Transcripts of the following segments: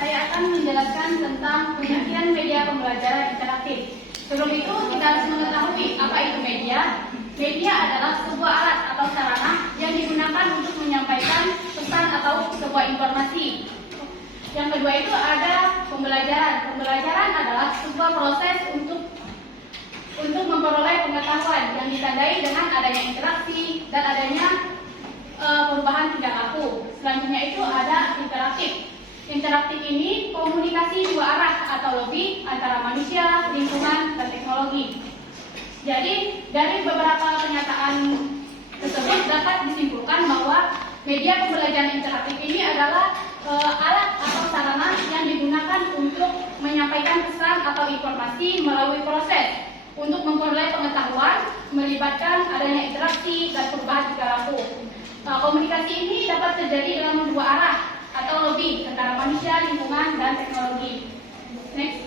saya akan menjelaskan tentang pengertian media pembelajaran interaktif. Sebelum itu, kita harus mengetahui apa itu media. Media adalah sebuah alat atau sarana yang digunakan untuk menyampaikan pesan atau sebuah informasi. Yang kedua itu ada pembelajaran. Pembelajaran adalah sebuah proses untuk memperoleh pengetahuan yang ditandai dengan adanya interaksi dan adanya perubahan tingkah laku. Selanjutnya itu ada interaktif. Interaktif ini komunikasi dua arah atau lebih antara manusia, lingkungan, dan teknologi. Jadi dari beberapa pernyataan tersebut dapat disimpulkan bahwa media pembelajaran interaktif ini adalah alat atau sarana yang digunakan untuk menyampaikan pesan atau informasi melalui proses untuk memperoleh pengetahuan, melibatkan adanya interaksi dan perubahan tingkah laku. Komunikasi ini dapat terjadi dalam dua arah atau lebih antara manusia, lingkungan, dan teknologi. Next.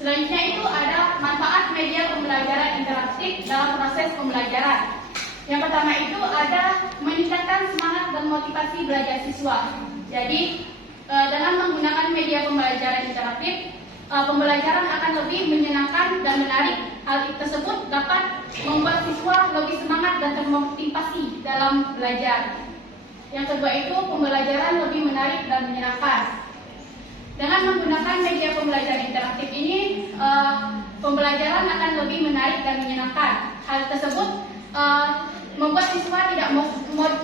Selanjutnya itu ada manfaat media pembelajaran interaktif dalam proses pembelajaran. Yang pertama itu ada meningkatkan semangat dan motivasi belajar siswa. Jadi dengan menggunakan media pembelajaran interaktif, pembelajaran akan lebih menyenangkan dan menarik. Hal tersebut dapat membuat siswa lebih semangat dan termotivasi dalam belajar. Yang kedua itu pembelajaran lebih menarik dan menyenangkan. Dengan menggunakan media pembelajaran interaktif ini, pembelajaran akan lebih menarik dan menyenangkan. Hal tersebut membuat siswa tidak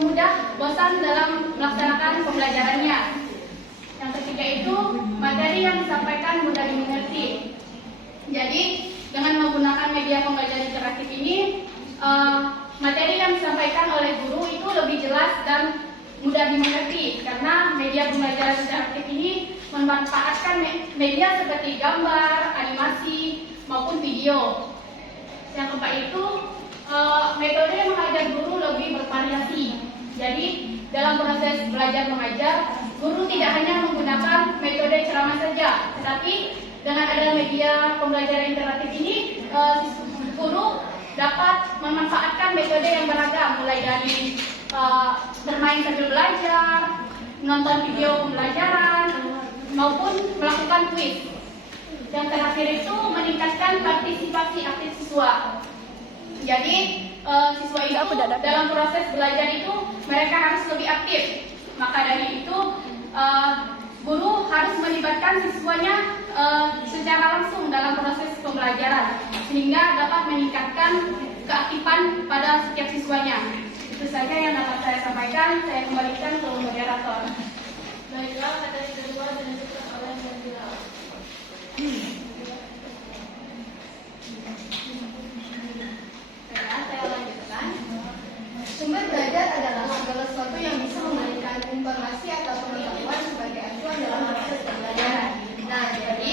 mudah bosan dalam melaksanakan pembelajarannya. Yang ketiga itu materi yang disampaikan mudah dimengerti. Jadi dengan menggunakan media pembelajaran interaktif ini, materi yang disampaikan oleh guru itu lebih jelas dan mudah dimengerti karena media pembelajaran interaktif ini memanfaatkan media seperti gambar, animasi, maupun video. Yang keempat itu metode mengajar guru lebih bervariasi. Jadi dalam proses belajar mengajar, guru tidak hanya menggunakan metode ceramah saja, tetapi dengan adanya media pembelajaran interaktif ini, guru dapat memanfaatkan metode yang beragam, mulai dari bermain sambil belajar, menonton video pembelajaran, maupun melakukan kuis. Yang terakhir itu meningkatkan partisipasi aktif siswa. Jadi siswa itu dalam proses belajar itu mereka harus lebih aktif. Maka dari itu guru harus melibatkan siswanya secara langsung dalam proses pembelajaran sehingga dapat meningkatkan keaktifan pada setiap siswanya. Itu saja yang dapat saya sampaikan. Saya kembalikan ke moderator. Baiklah, materi kedua dilanjutkan oleh Mendira. Saya lanjutkan. Sumber belajar adalah segala sesuatu yang bisa memberikan informasi atau pengetahuan sebagai acuan dalam proses pembelajaran. Nah, jadi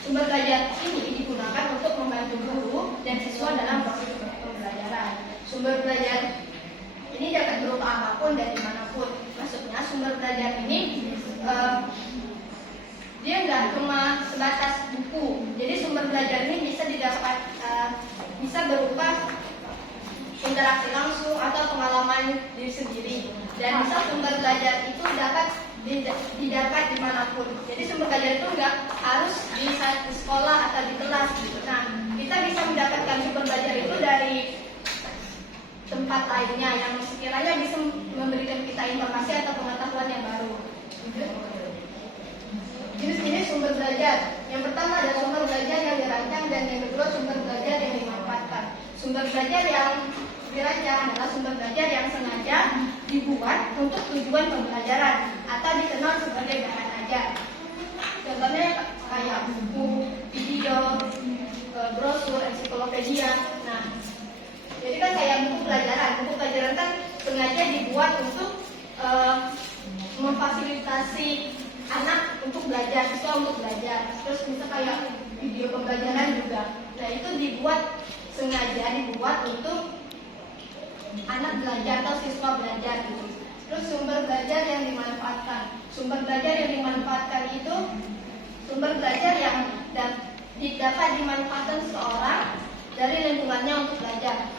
sumber belajar ini digunakan untuk membantu guru dan siswa dalam proses pembelajaran. Sumber belajar ini dapat berupa apapun dan dimanapun. Maksudnya sumber belajar ini dia nggak cuma sebatas buku. Jadi sumber belajar ini bisa didapat bisa berupa interaksi langsung atau pengalaman diri sendiri. Dan bisa sumber belajar itu dapat didapat dimanapun. Jadi sumber belajar itu nggak harus di sekolah atau di kelas gitu. Nah, kita bisa mendapatkan sumber belajar itu dari tempat lainnya yang sekiranya bisa memberikan kita informasi atau pengetahuan yang baru. Jenis-jenis sumber belajar. Yang pertama ada sumber belajar yang dirancang dan yang kedua sumber belajar yang dimanfaatkan. Sumber belajar yang dirancang adalah sumber belajar yang sengaja dibuat untuk tujuan pembelajaran atau dikenal sebagai bahan ajar. Contohnya kayak buku, video, brosur, ensiklopedia. Nah, jadi kan kayak buku pelajaran. Buku pelajaran kan sengaja dibuat untuk memfasilitasi anak untuk belajar, siswa untuk belajar. Terus bisa kayak video pembelajaran juga. Nah, itu sengaja dibuat untuk anak belajar atau siswa belajar gitu. Terus sumber belajar yang dimanfaatkan. Sumber belajar yang dimanfaatkan itu sumber belajar yang dapat dimanfaatkan seseorang dari lingkungannya untuk belajar.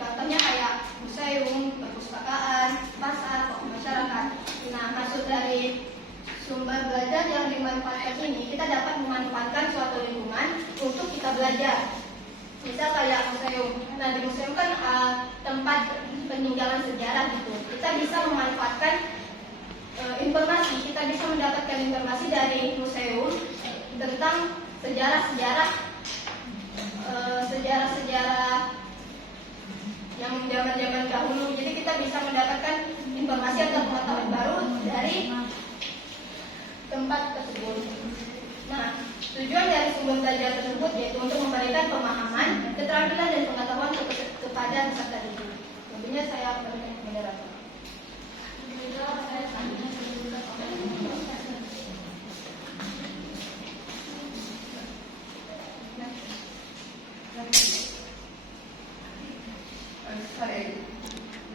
Contohnya kayak museum, perpustakaan, pasar, masyarakat. Nah, maksud dari tempat peninggalan sejarah gitu. Kita bisa memanfaatkan informasi, kita bisa mendapatkan informasi dari museum tentang sejarah-sejarah yang zaman-zaman dahulu. Jadi kita bisa mendapatkan informasi atau pengetahuan baru dari tempat tersebut. Nah, tujuan dari sumber belajar tersebut yaitu untuk memberikan pemahaman, keterampilan dan pengetahuan kepada peserta didik. Tentunya saya akan moderator.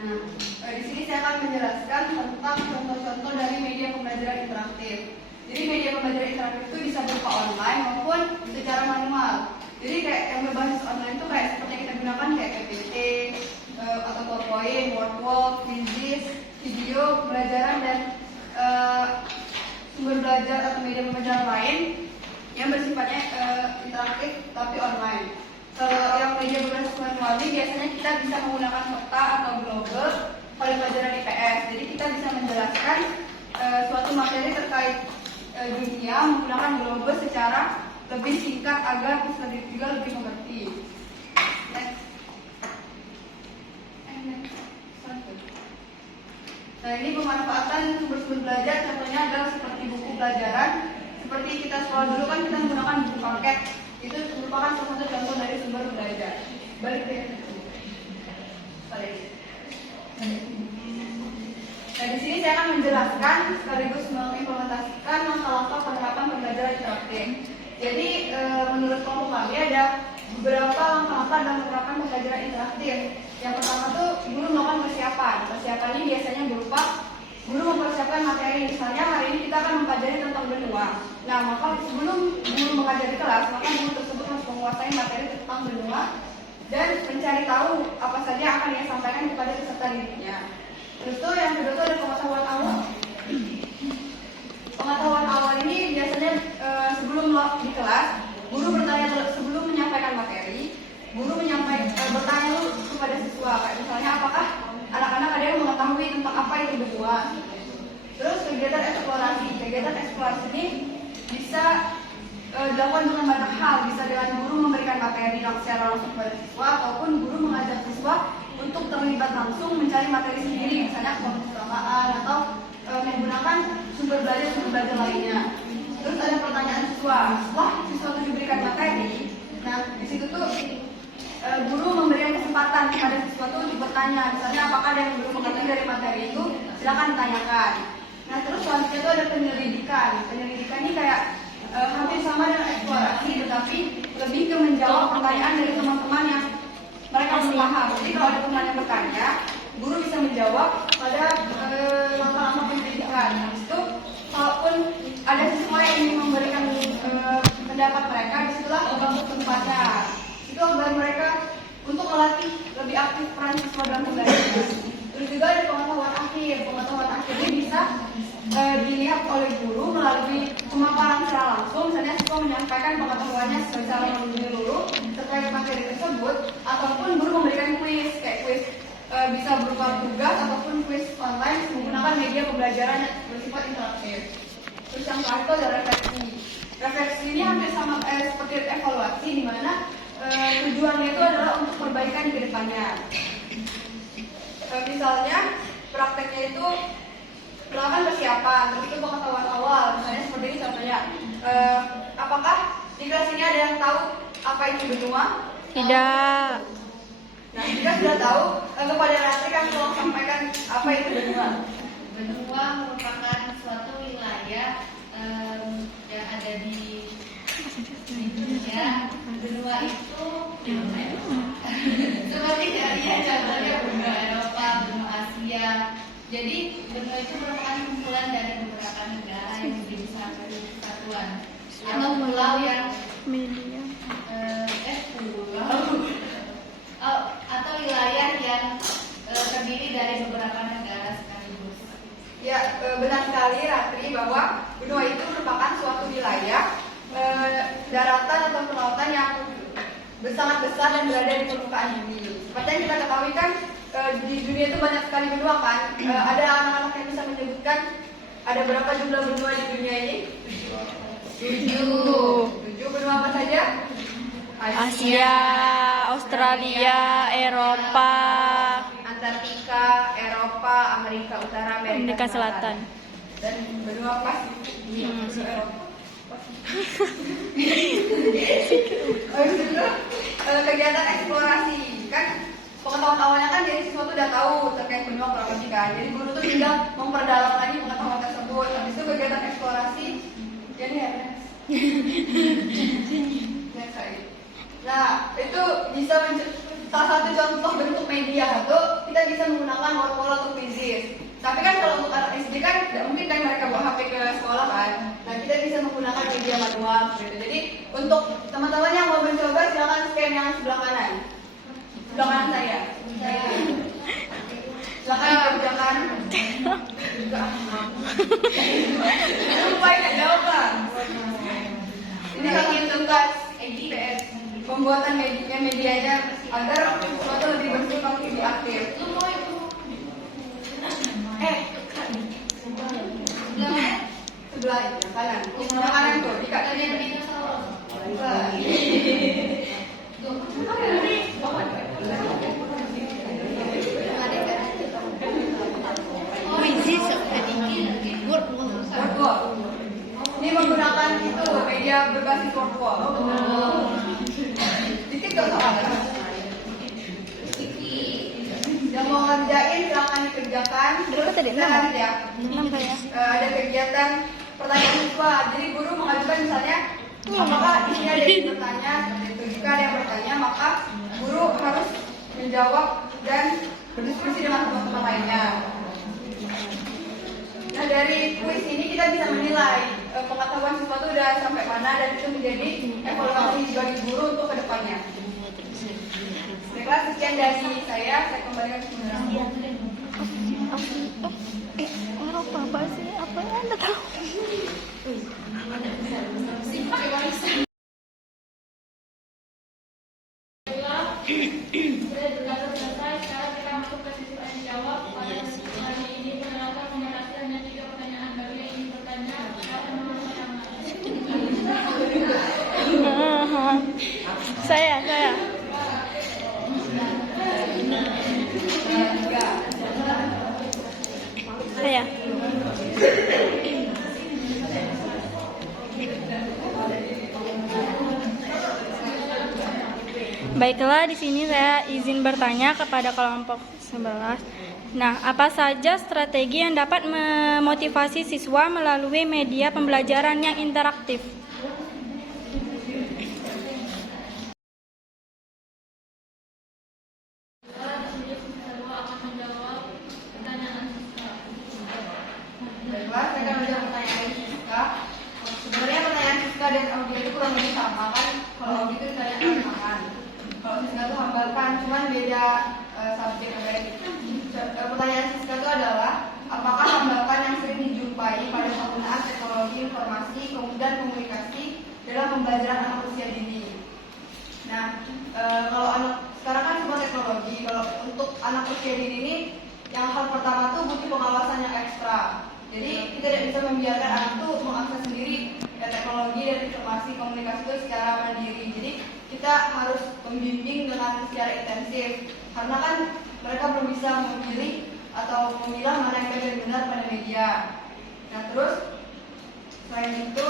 Nah, di sini saya akan menjelaskan tentang contoh-contoh dari media pembelajaran interaktif. Jadi media pembelajaran interaktif itu bisa berupa online maupun secara manual. Jadi kayak yang berbasis online itu kayak seperti yang kita gunakan kayak PPT atau PowerPoint, WordWalk, Quizzes, video pembelajaran dan sumber belajar atau media pembelajaran lain yang bersifatnya interaktif tapi online. Kalau yang media berbasis manual ini biasanya kita bisa menggunakan peta atau global pada pelajaran IPS. Jadi kita bisa menjelaskan suatu materi terkait dunia menggunakan global secara lebih singkat agar peserta didik juga lebih mengerti. Nah, ini pemanfaatan sumber-sumber belajar contohnya adalah seperti buku pelajaran. Seperti kita sekolah dulu kan kita menggunakan buku paket. Itu merupakan salah satu contoh dari sumber belajar. Balik ke Nah, di sini saya akan menjelaskan sekaligus mengimplementasikan langkah-langkah penerapan pembelajaran interaktif. Jadi, menurut kelompok kami ada beberapa langkah-langkah dalam penerapan pembelajaran interaktif. Yang pertama tuh guru melakukan persiapan. Persiapan ini biasanya berupa guru mempersiapkan materi. Misalnya hari ini kita akan mempelajari tentang benua. Nah, maka sebelum guru mengajar di kelas, maka guru tersebut harus menguasai materi tentang benua dan mencari tahu apa saja yang akan ia sampaikan kepada peserta didiknya. Terus tuh yang kedua tuh ada pengetahuan awal. Pengetahuan awal ini biasanya sebelum di kelas, guru bertanya sebelum menyampaikan materi, guru bertanya dulu kepada siswa, kayak misalnya apakah anak-anak ada yang mengetahui tentang apa itu benua. Terus kegiatan eksplorasi ini bisa dilakukan dengan banyak hal, bisa dengan guru memberikan materi secara langsung kepada siswa ataupun guru mengajak siswa untuk terlibat langsung mencari materi sendiri, misalnya kelompok-kelompokan atau menggunakan sumber belajar lainnya. Terus ada pertanyaan siswa. Setelah siswa itu diberikan materi, nah di situ tuh guru memberikan kesempatan kepada siswa itu untuk bertanya, misalnya apakah ada yang belum mengerti dari materi itu, silakan ditanyakan. Nah terus selanjutnya itu ada penyelidikan. Penyelidikan ini kayak hampir sama dengan eksplorasi, tetapi lebih ke menjawab pertanyaan dari teman-teman yang mereka belum paham. Jadi kalau ada teman yang bertanya, guru bisa menjawab pada langkah-langkah penyelidikan. Habis itu, kalaupun ada siswa yang ingin memberikan pendapat mereka, disitulah waktu tempatnya. Itu agar mereka untuk melatih lebih aktif peran siswa dalam pembelajaran. Terus juga ada pengetahuan akhir. Pengetahuan akhir ini bisa dilihat oleh guru melalui pemaparan secara langsung. Misalnya siswa menyampaikan pengetahuannya secara menyeluruh terkait materi tersebut, ataupun guru memberikan kuis, kayak kuis bisa berupa tugas ataupun kuis online menggunakan media pembelajaran yang bersifat interaktif. Terus yang terakhir ada refleksi. Refleksi ini hampir sama seperti evaluasi, di mana tujuannya itu adalah untuk perbaikan ke depannya. Misalnya prakteknya itu melakukan persiapan, terus itu pengetahuan awal. Misalnya seperti ini contohnya, apakah di kelas ini ada yang tahu apa itu benua? Tidak. Nah, jika sudah tahu, kepada Ratri kami tolong sampaikan apa itu benua. Benua merupakan suatu wilayah yang ada di dunia. Benua itu seperti ya contohnya benua Eropa, benua Asia. Jadi benua itu merupakan kumpulan dari beberapa negara yang menjadi satu kesatuan atau pulau yang atau wilayah yang terdiri dari beberapa negara sekaligus. Ya, benar sekali Ratri bahwa benua itu merupakan suatu wilayah daratan atau kelautan yang sangat besar dan berada di permukaan bumi. Seperti yang kita ketahui kan, di dunia itu banyak sekali benua kan. Ada anak-anak yang bisa menyebutkan ada berapa jumlah benua di dunia ini? 7 benua apa saja? Asia, Australia, Eropa, Antartika, Eropa, Amerika Utara, Amerika Selatan. Dan benua Pasifik. Benua Eropa. Habis itu kegiatan eksplorasi kan pengetahuan awalnya kan dari siswa tuh udah tahu terkait benua kurang lebih kan. Jadi guru tuh tinggal memperdalam lagi pengetahuan tersebut. Habis itu kegiatan eksplorasi jadi ya. Nah, itu bisa salah satu contoh bentuk media itu kita bisa menggunakan workflow atau quizzes. Tapi kan kalau untuk anak SD kan tidak mungkin kan mereka bawa HP ke sekolah kan. Nah, kita bisa menggunakan media manual gitu. Jadi untuk teman-teman yang mau mencoba silakan scan yang sebelah kanan. Sebelah kanan saya. Silakan kerjakan. Lupa ya jawaban. Ini lagi tugas EGPS. Pembuatan medianya agar sesuatu lebih bersih, lebih aktif. Sebelah itu kanan. Sebelah kanan tuh di kanan. Ini menggunakan itu media berbasis workflow. Dikit gak salah. Yang mau ngerjain silakan dikerjakan. Ya. Ada kegiatan pertanyaan siswa. Jadi guru mengajukan misalnya apakah isinya ada yang bertanya seperti itu. Jika ada yang bertanya maka guru harus menjawab dan berdiskusi dengan teman-teman lainnya. Nah dari kuis ini kita bisa menilai pengetahuan siswa itu udah sampai mana dan itu menjadi evaluasi bagi guru untuk kedepannya. Baiklah sekian dari saya kembalikan ke Eropa bahasanya apa ya Anda tahu? Selesai, sekarang kita masuk ke sesi tanya jawab. Pada sesi kali ini penerapan membatasi hanya 3 pertanyaan bagi yang ingin bertanya. Silakan menurut Saya. Baiklah, di sini saya izin bertanya kepada kelompok 11. Nah, apa saja strategi yang dapat memotivasi siswa melalui media pembelajaran yang interaktif? Baiklah, saya akan menjawab pertanyaan Siska. Sebenarnya pertanyaan Siska dan Audia itu kurang lebih sama kan? Kalau Audia itu ditanya hambatan, kalau Siska itu hambatan, cuman beda subjek yang pertanyaan Siska itu adalah apakah hambatan yang sering dijumpai pada penggunaan teknologi informasi dan komunikasi dalam pembelajaran anak usia dini? Nah, kalau anak sekarang kan semua teknologi. Kalau untuk anak usia dini ini, yang hal pertama tuh butuh pengawasan yang ekstra. Jadi kita tidak bisa membiarkan anak tuh mengakses sendiri teknologi dan informasi komunikasi itu secara mandiri. Jadi kita harus membimbing dengan secara intensif. Karena kan mereka belum bisa memilih atau memilah mana yang baik dan benar pada media. Nah terus selain itu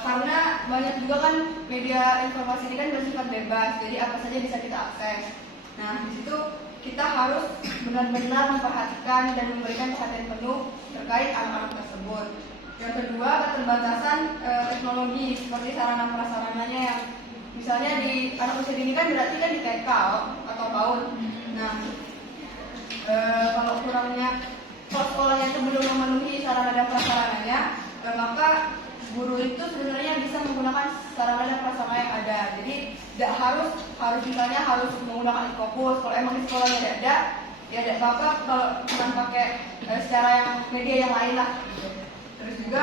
karena banyak juga kan media informasi ini kan bersifat bebas, jadi apa saja bisa kita akses. Nah di situ kita harus benar-benar memperhatikan dan memberikan perhatian penuh terkait anak-anak tersebut. Yang kedua, keterbatasan teknologi seperti sarana prasarananya yang misalnya di anak usia dini kan berarti kan di TK atau PAUD. Nah, kalau kurangnya sekolahnya itu belum memenuhi sarana dan prasarananya, maka guru itu sebenarnya bisa menggunakan sarana dan prasarana yang ada. Jadi tidak harus misalnya harus menggunakan fokus. Kalau emang di sekolahnya tidak ada, ya tidak apa-apa kalau cuma pakai secara yang media yang lain lah. Terus juga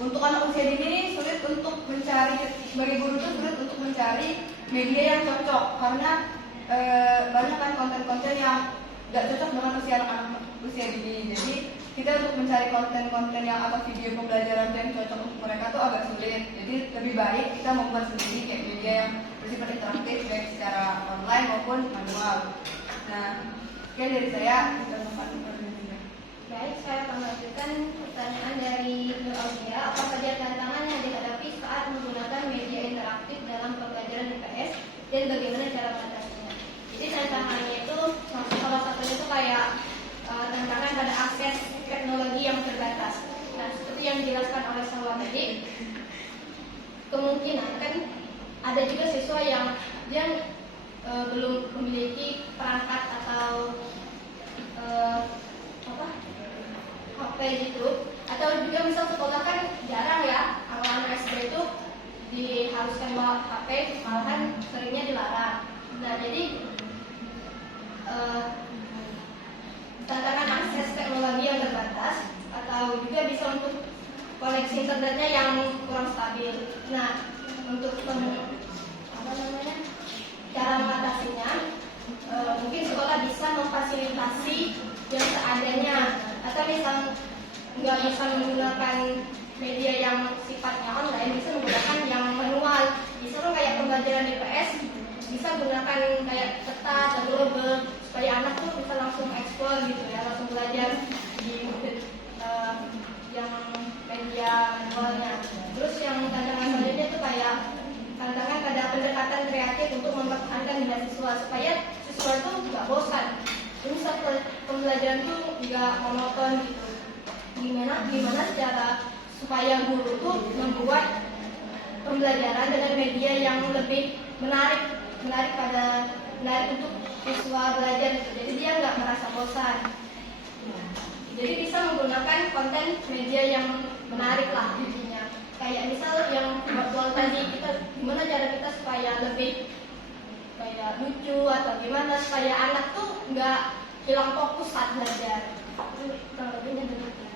untuk anak usia dini ini sulit untuk mencari, bagi guru itu sulit untuk mencari media yang cocok karena banyak kan konten-konten yang tidak cocok dengan usia anak-anak usia dini. Jadi kita untuk mencari konten-konten yang atau video pembelajaran yang cocok untuk mereka tuh agak sulit. Jadi lebih baik kita membuat sendiri kayak media yang bersifat interaktif baik secara online maupun manual. Nah, sekian dari saya. Kita akan Baik, saya akan melanjutkan pertanyaan dari Nur Aulia. Apa saja tantangan yang dihadapi saat menggunakan media interaktif dalam pembelajaran IPS dan bagaimana cara mengatasinya? Jadi tantangannya itu salah satunya itu kayak tantangan pada akses teknologi yang terbatas. Nah, seperti yang dijelaskan oleh Salwa tadi, kemungkinan kan ada juga siswa yang belum memiliki perangkat atau HP gitu, atau juga misal sekolah kan jarang ya anak-anak SD itu diharuskan bawa HP, malahan seringnya dilarang. Nah, jadi tantangan akses teknologi yang terbatas atau juga bisa untuk koneksi internetnya yang kurang stabil. Nah, untuk cara mengatasinya, mungkin sekolah bisa memfasilitasi yang seadanya, atau misal nggak bisa menggunakan media yang sifatnya online, bisa menggunakan yang manual. Misalnya kayak pembelajaran IPS, bisa gunakan kayak peta atau global supaya anak tuh bisa langsung explore gitu ya, langsung belajar di yang media manualnya. Terus yang tantangan selanjutnya tuh kayak tantangan pada pendekatan kreatif untuk mempertahankan nilai siswa supaya siswa tuh nggak bosan. Terus pembelajaran tuh nggak monoton gitu. Gimana cara supaya guru tuh membuat pembelajaran dengan media yang lebih menarik untuk siswa belajar gitu. Jadi dia nggak merasa bosan. Jadi bisa menggunakan konten media yang menarik lah intinya. Kayak misal yang virtual tadi, gimana cara kita supaya lebih kayak lucu atau gimana supaya anak tuh nggak hilang fokus saat belajar. Itu kurang lebihnya demikian.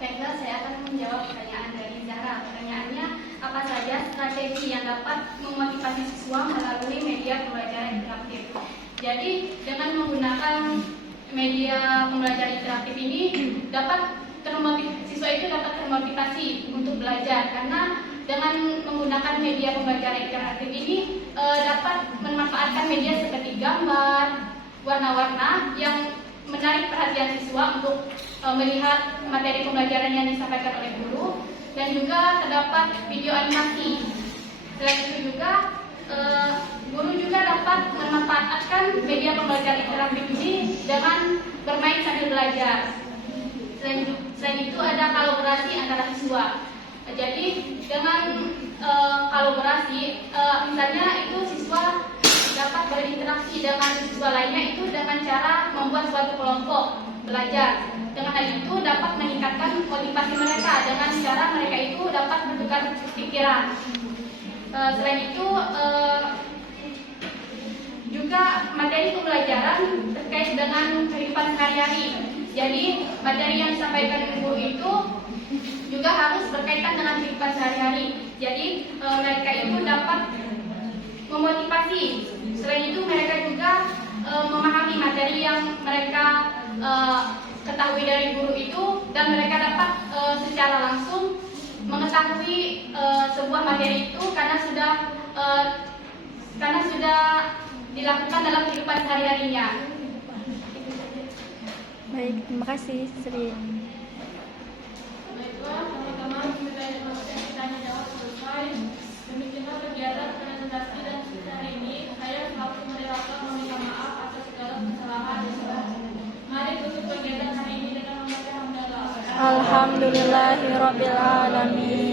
Baiklah, saya akan menjawab pertanyaan dari Zahra. Pertanyaannya, apa saja strategi yang dapat memotivasi siswa melalui media pembelajaran interaktif? Jadi, dengan menggunakan media pembelajaran interaktif ini, siswa itu dapat termotivasi untuk belajar, karena dengan menggunakan media pembelajaran interaktif ini dapat memanfaatkan media seperti gambar, warna-warna yang menarik perhatian siswa untuk melihat materi pembelajaran yang disampaikan oleh guru, dan juga terdapat video animasi. Selain itu juga guru juga dapat memanfaatkan media pembelajaran interaktif ini dengan bermain sambil belajar. Selain itu ada kolaborasi antara siswa. Jadi dengan kolaborasi, misalnya itu siswa dapat berinteraksi dengan siswa lainnya itu dengan cara membuat suatu kelompok belajar. Dengan hal itu dapat meningkatkan motivasi mereka dengan cara mereka itu dapat bertukar pikiran. Selain itu juga materi pembelajaran terkait dengan kehidupan sehari-hari. Jadi materi yang disampaikan guru itu juga harus berkaitan dengan kehidupan sehari-hari. Jadi mereka itu dapat memotivasi. Selain itu mereka juga memahami materi yang mereka ketahui dari guru itu, dan mereka dapat secara langsung mengetahui sebuah materi itu karena sudah dilakukan dalam kehidupan sehari-harinya. Baik, terima kasih Sri. Baiklah, teman-teman, kita jawab selesai. Demikianlah kegiatan presentasi dan diskusi hari ini. Saya selalu merelakan meminta maaf atas segala kesalahan dan kesalahan. Mari tutup kegiatan hari ini dengan membaca hamdalah. Alhamdulillahirabbil alamin.